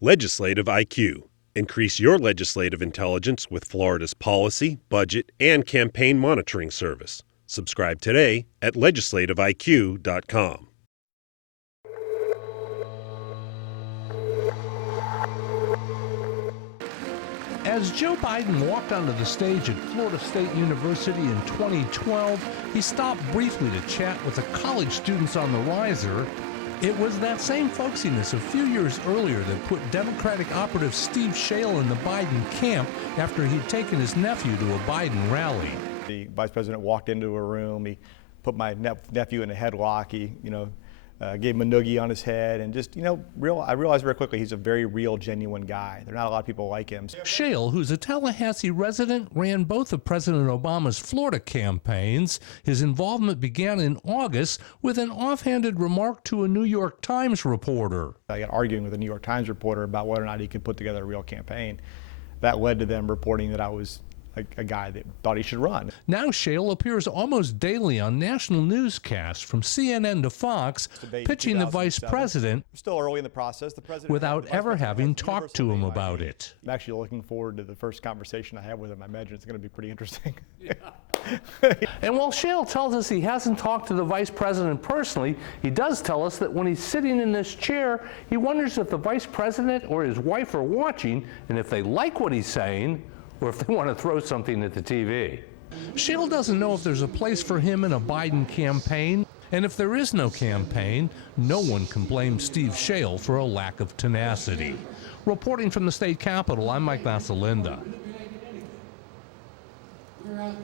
Legislative IQ. Increase your legislative intelligence with Florida's policy, budget, and campaign monitoring service. Subscribe today at legislativeiq.com. As Joe Biden walked onto the stage at Florida State University in 2012, he stopped briefly to chat with the college students on the riser. It was that same folksiness a few years earlier that put Democratic operative Steve Schale in the Biden camp after he'd taken his nephew to a Biden rally. The vice president walked into a room, he put my nephew in a headlock, he, gave him a noogie on his head, and just, I realized very quickly he's a very real, genuine guy. There are not a lot of people like him. Schale, who's a Tallahassee resident, ran both of President Obama's Florida campaigns. His involvement began in August with an offhanded remark to a New York Times reporter. I got arguing with a New York Times reporter about whether or not he could put together a real campaign. That led to them reporting that I was a guy that thought he should run. Now Schale appears almost daily on national newscasts from CNN to Fox, pitching the vice president. Still early in the process. The president, without ever having talked to him about it. I'm actually looking forward to the first conversation I have with him. I imagine it's going to be pretty interesting. Yeah. And while Schale tells us he hasn't talked to the vice president personally, he does tell us that when he's sitting in this chair, he wonders if the vice president or his wife are watching, and if they like what he's saying, or if they want to throw something at the TV. Schale doesn't know if there's a place for him in a Biden campaign, and if there is no campaign, no one can blame Steve Schale for a lack of tenacity. Reporting from the state capitol, I'm Mike Vassalinda.